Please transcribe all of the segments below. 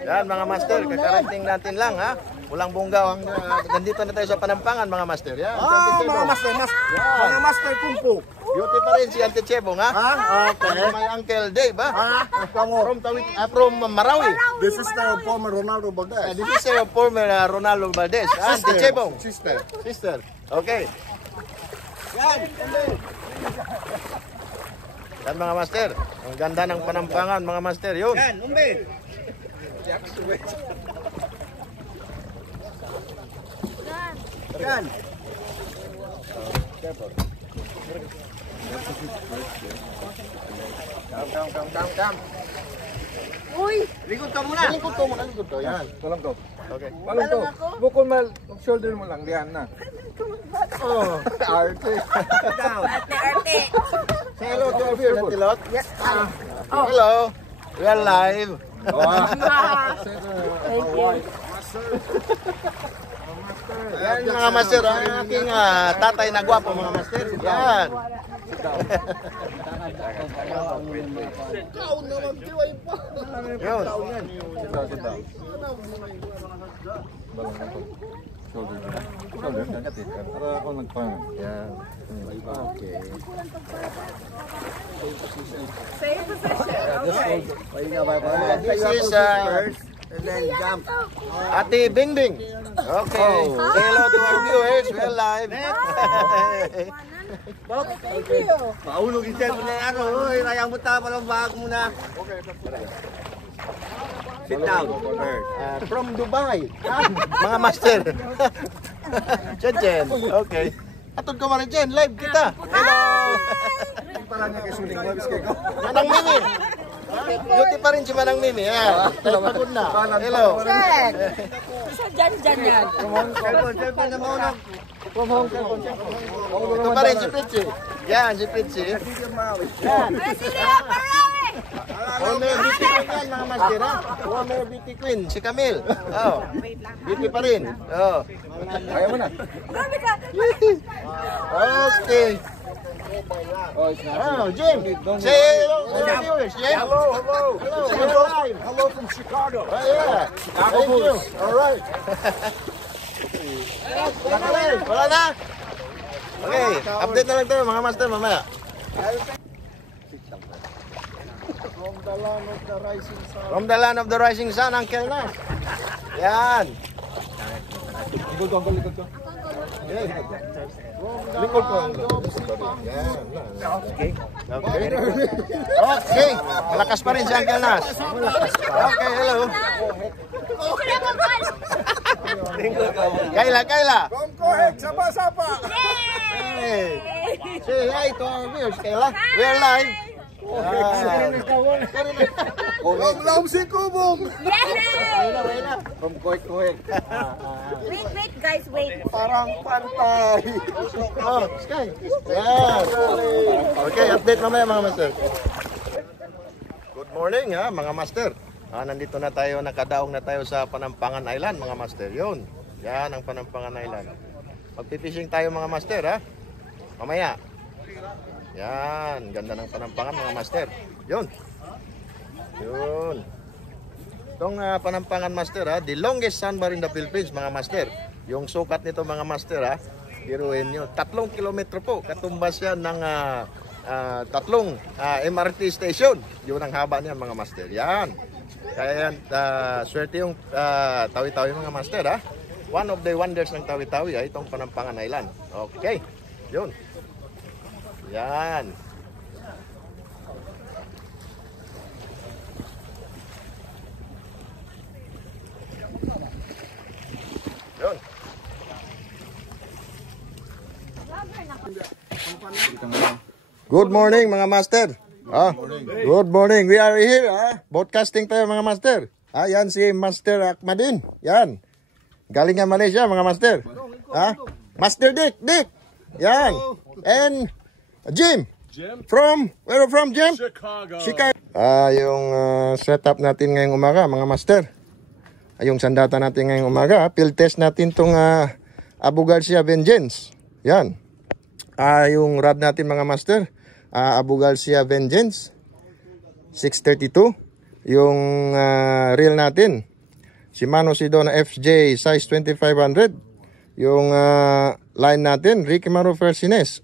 Yan mga master, kakarating natin lang ha. Walang bunggaw. Nandito na tayo sa Panampangan mga master. Yan, mga master, mga master kung po. Beauty pa rin si Auntie Chebong ha. Okay. My Uncle Dave ha. From Marawi. This is the former Ronaldo Valdez. This is the former Ronaldo Valdez. Auntie Chebong. Sister. Okay. Yan mga master. Ang ganda ng Panampangan mga master. Yun. Yan, umbe. Yan. Come. Uy! Likod ka muna. Likod ko. Yan. Walang ko. Okay. Walang ko. Bukol mal, shoulder mo lang, diyan na. Oh, arte. Arte! Say hello to our viewers, Tilot. Yes. Hello. We are live. Thank you. Yan mga master, ang aking tatay na gwapo mga master. Yan. Yun. Shoulder, kakatit ka. Para ako nagpangan. Yan. Okay. Same position. Okay. This is And then jump. Ate Bingbing. Okay. Say hello to our viewers. We are live. Thank you. Paulog yung cellphone na ano. Uy, rayang mo ta palang bag muna. Sit down first. From Dubai. Mga master. Chen. Okay. Atod ko man Chen. Live kita. Hello. Para niya kay suling webs kay ko. Manang Mimi. Beauty pa rin si Manang Mimi. Pagod na. Hello. Check! Isa dyan yan. Cellphone na maunag. Ito pa rin si Pritchie. Yan, si Pritchie. Yan. Former beauty queen yan mga master ha. Former beauty queen, si Camille. Oh. Beauty pa rin. Oh. Kaya mo na. Okay. Oh, Jim. Say hello to the viewers, Jim. Hello from Chicago. Oh, yeah. Thank you. All right. Wala na. Okay, update na lang tayo mga master mamaya. From the land of the rising sun, Uncle Nas. Yan. Likod ko, uncle, likod ko. Okay. Likod ko. Yan. Okay. Okay. Okay. Malakas pa rin si Uncle Nas. Okay, hello. Kayla. Kongkohek, sapa-sapa. Hey. Say hi to our viewers, Kayla. We're live. Lam si Kubong. From Koy. Wait, guys, wait. Parang pantay. Oh, Sky. Yan. Okay, update mamaya mga master. Good morning ha, mga master. Nandito na tayo, nakadaong na tayo sa Panampangan Island mga master. Yun. Yan ang Panampangan Island. Magpipishing tayo mga master ha. Mamaya. Yan, ganda ng Panampangan mga master. Yun. Itong Panampangan master ha, the longest sandbar in the Philippines mga master. Yung sukat nito mga master ha, biruin nyo, 3 kilometro po. Katumbas yan ng 3 MRT station. Yun ang haba niyan mga master. Yan. Kaya yan, swerte yung Tawi-Tawi mga master ha. One of the wonders ng Tawi-Tawi ay itong Panampangan Island. Okay. Yun. Yan. Yun. Good morning mga master. Good morning. We are here broadcasting tayo mga master. Yan si Master Akmadin. Yan. Galing nga Malaysia mga master. Master Dick. Yan. And Jim. From where from Jim? Chicago. Yung setup natin ngayong umaga mga master. Yung sandata natin ngayong umaga, field test natin tong Abu Garcia Vengeance. Yan. Yung rod natin mga master, Abu Garcia Vengeance 632. Yung reel natin, Shimano Sedona FJ size 2500. Yung line natin, Ricky Maro Versines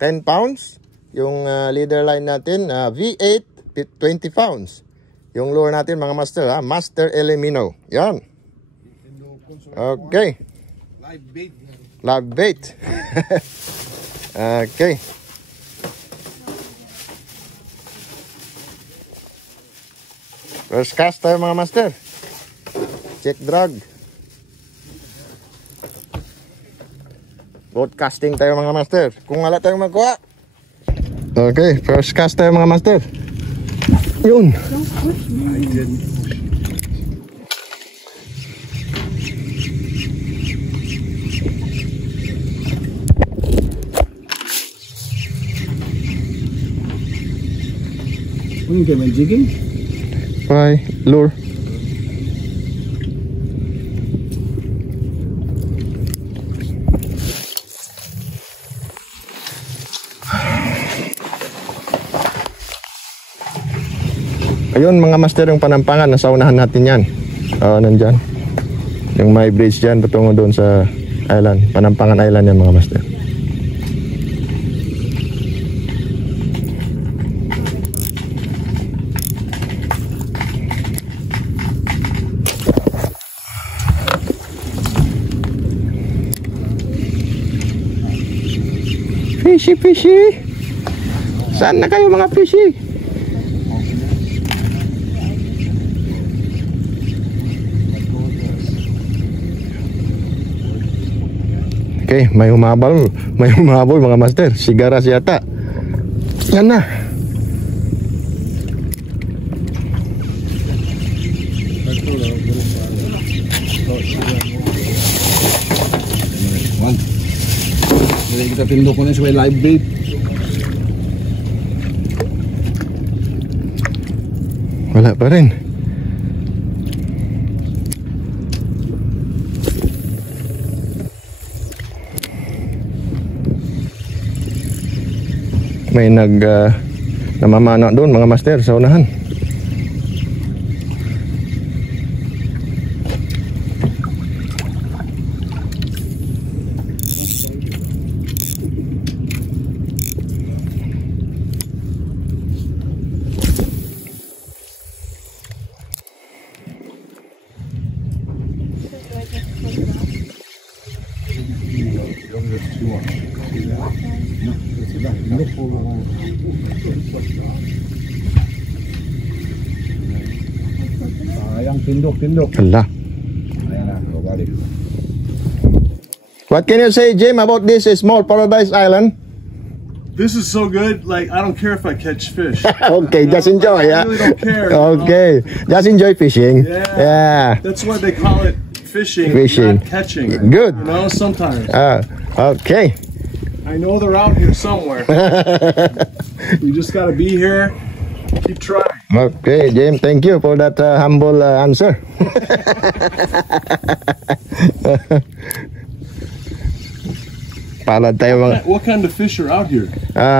10 pounds. Yung leader line natin, V8 20 pounds. Yung lure natin mga master, Master Elimino. Yan. Okay. Live bait. Okay. First cast tayo mga master. Check drag. Broadcasting tayo mga master. Kung wala tayong magkuha. Okay, first cast tayo mga master. Yun. Ano kayo, may jigging? Bye, lure. Ayun mga master, yung Panampangan, nasa unahan natin yan. Nandyan. Yung may bridge dyan, patungo doon sa island. Panampangan Island yan mga master. Fishy. Saan na kayo mga fishy? Okay, may humabol mga master. Sigaras yata. Yan na. Jadi kita tindok ko na sa live bait. Wala pa rin. May namamana doon mga master sa unahan. Yang pindok. Hala. What can you say, Jim, about this small Paradise Island? This is so good. Like, I don't care if I catch fish. Okay, just enjoy, yeah? I really don't care. Okay, just enjoy fishing. Yeah. That's why they call it fishing, not catching. Good. You know, sometimes. Okay. I know they're out here somewhere. We just gotta be here. Keep trying. Okay, Jim, thank you for that humble answer. Palad tayo mga... What kind of fish are out here?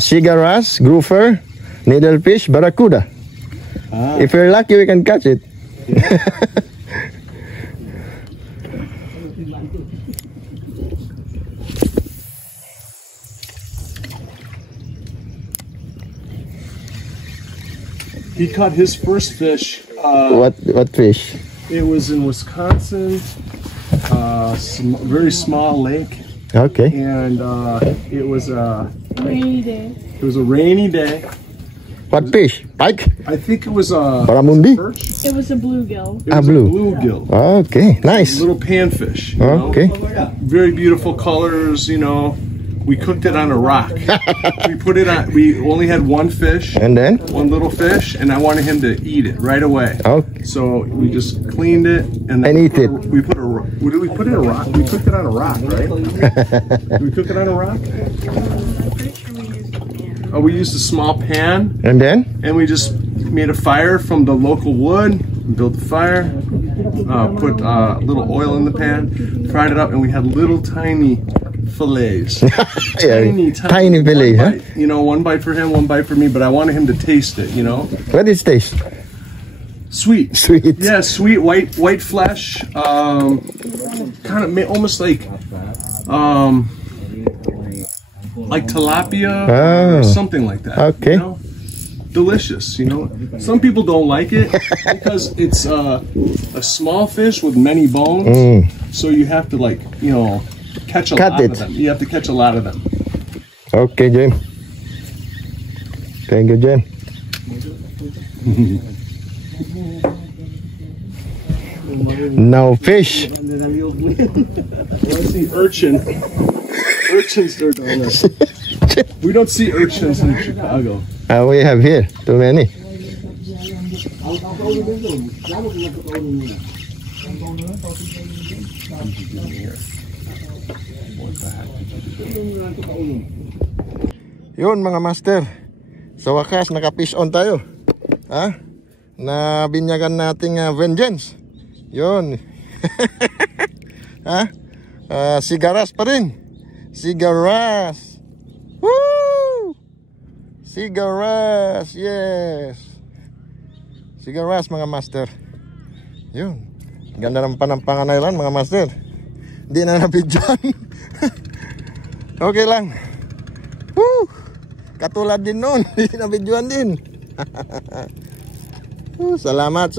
Cigaras, grouper, needlefish, barracuda. If you're lucky, we can catch it. He caught his first fish. What fish? It was in Wisconsin, very small lake. Okay. And it was a Rainy day. It was a rainy day. What fish? Pike? I think it was a Baramundi? perch. It was a bluegill. It was blue. a bluegill. Okay, nice. Little panfish. You know? Okay. Very beautiful colors, you know. We cooked it on a rock. We put it on, we only had one fish. And then? One little fish, and I wanted him to eat it right away. Okay. So we just cleaned it and then eat it. We put a, what did we put in a rock? We cooked it on a rock, right? Did we cook it on a rock? Oh, we used a small pan. And then? And we just made a fire from the local wood, built the fire, put a little oil in the pan, fried it up, and we had little tiny fillets. Tiny fillet, huh? You know, one bite for him, one bite for me, but I wanted him to taste it, you know? What is taste? Sweet. Sweet. Yeah, sweet, white flesh, kind of almost like tilapia or something like that. Okay. You know? Delicious, you know. Some people don't like it because it's a small fish with many bones. So you have to, like, you know, catch a lot of them. You have to catch a lot of them. Okay, Jim. Thank you, Jim. No fish. I see urchin. Urchins are down there. We don't see urchins in Chicago. We have here too many. Yun mga master, sa wakas naka-fish on tayo. Ha? Na binyagan nating vengeance. Yun. Ha? Cigaras pa rin. Cigaras. Woo! Cigaras, yes. Cigaras mga master. Yun. Ganda ng Panampangan Island mga master. Hindi na nabidyan. Okay lang. Woo! Katulad din nun. Hindi nabidyan din. Salamat.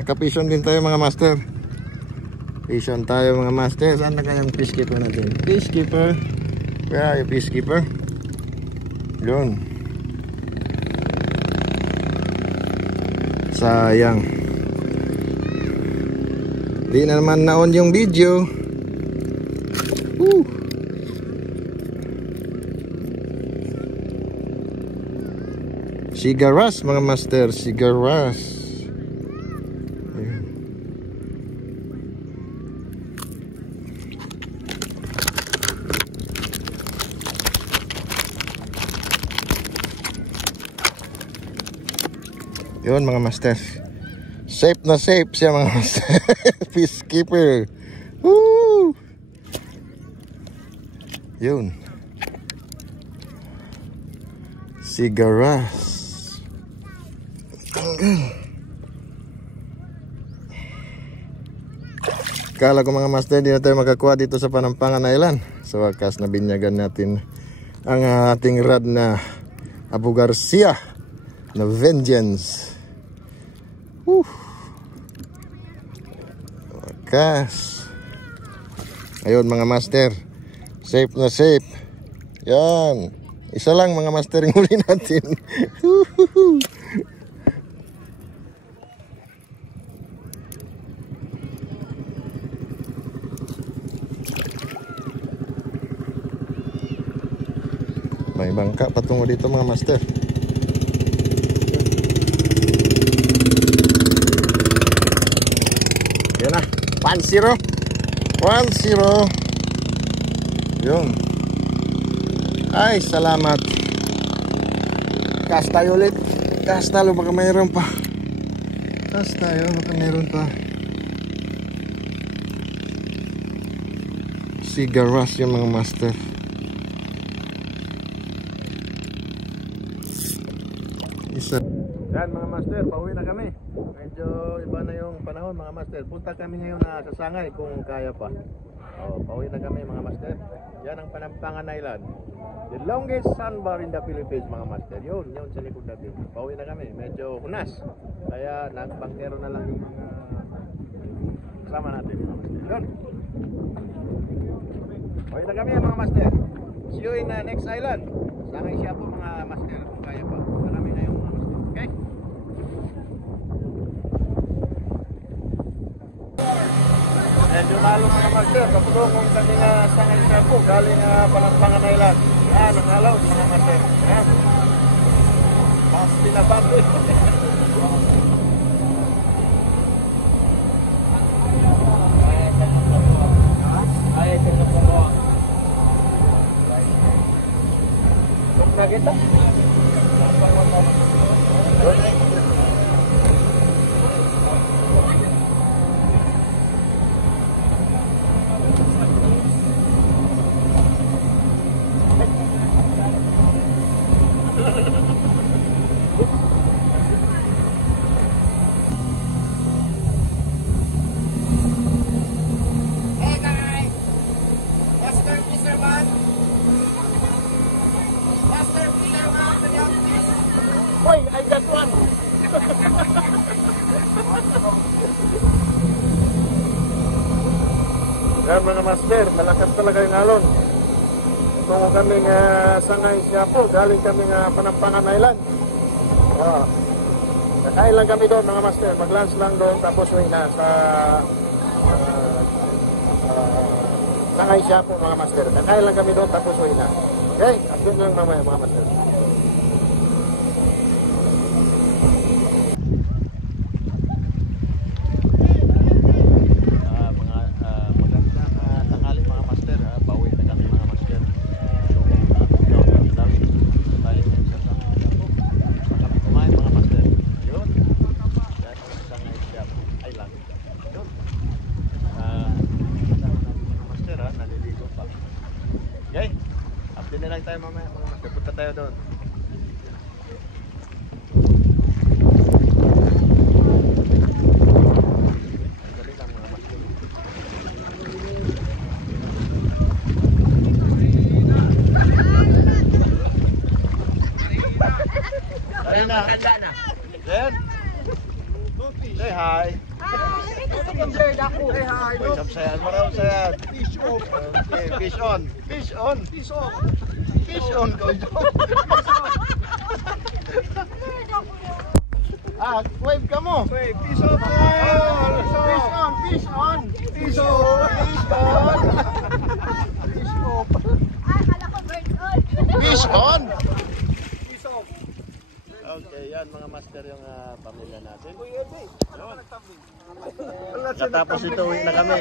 Nakapison din tayo mga master. Pison tayo mga master. Saan na kayang peacekeeper natin? Peacekeeper. Where are you, peacekeeper? Yun. Sayang. Di na naman na-on yung video. Woo! Cigaras mga master. Cigaras. Yun mga master. Safe na safe siya mga master. Peacekeeper. Woo! Yun. Cigaras. Kala ko mga master, di na tayo makakuha dito sa Panampangan Island. Sa wakas na binyagan natin ang ating rad na Abu Garcia na vengeance. Wakas. Ayun mga master. Safe na safe. Yan. Isa lang mga master yung huli natin. May bangka patungo dito mga master. Yan na. 1-0. 1-0. Yun. Ay, salamat. Cast tayo ulit. Cast tayo, baka mayroon pa. Cast tayo, baka mayroon pa. Sigaras yung mga master. Isa. Yan mga master, pauwi na kami. Medyo iba na yung panahon mga master. Punta kami ngayon na sa Sangay kung kaya pa. Pauwi na kami mga master. Yan ang Panampangan Island. The longest sandbar in the Philippines mga master. Yun sa likod natin. Pauwi na kami. Medyo hunas. Kaya nagbangkero na lang yung mga kasama natin mga master. Yun. Pauwi na kami mga master. See you in the next island. Sangay siya po mga master. Kung kaya pa. Punta kami ngayon mga master. Okay? Medyo lalo mga master, kapulong kami na Sangay siya po, galing Panampangan Island. Yan, ang alaw mga master. Yan. Mas pinabati. Ay, tingnan po mo. Kumpa kita? Yan mga master, malakas talaga yung alon. Tungo kaming Sangay siya po, galing kaming Panampangan Island. Kakain lang kami doon mga master, mag-lunch lang doon tapos uwi na sa Sangay siya po mga master. Kakain lang kami doon tapos uwi na. Okay, update lang mamaya mga master. Lang tayo mamaya mga master, punta tayo doon. Dali lang mga master. Dali na. Then, say hi. Say hi. Sayan, maraming sayan. Okay, fish on. Fish on. Fish on. Fish on, go wave ka mo. Wave, fish on. Fish on, fish on. Fish on, fish on. Fish on. Akala ko bird on. Fish on. Fish on. Okay, yan mga master yung pamilya natin. Katapos ito, uwi na kami.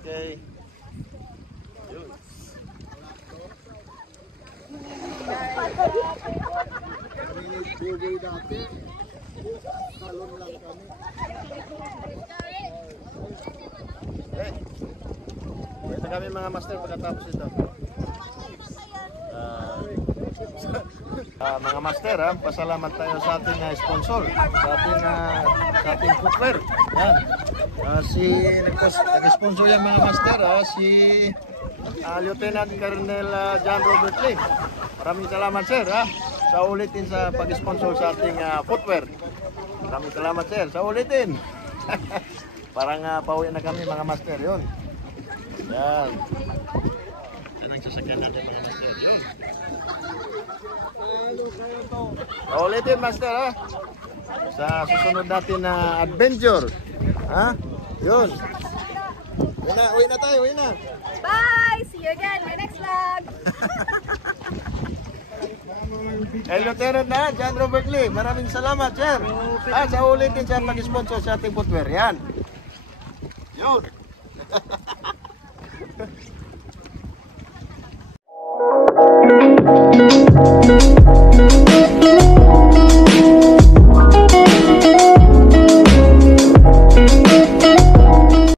Okay. Ito kami mga master pagkatapos ito. Mga master, pasalamat tayo sa ating sponsor, sa ating footwear. Yan. Nag-sponsor yan mga master, si Lieutenant Colonel John Robert Lee. Maraming salamat sir sa ulitin sa pag-sponsor sa ating footwear. Maraming salamat sir sa ulitin. Parang pauwi na kami mga master yun. Yan. Yan ang sasakyan natin mga master yun. Ulitin master ha. Sa susunod natin na adventure. Ha? Yun. Uwi na tayo, uwi na. Bye! See you again my next vlog! Lieutenant na, John Robert Lee. Maraming salamat, sir. Sa ulitin siya mag-sponsor sa ating footwear. Yan. Yun.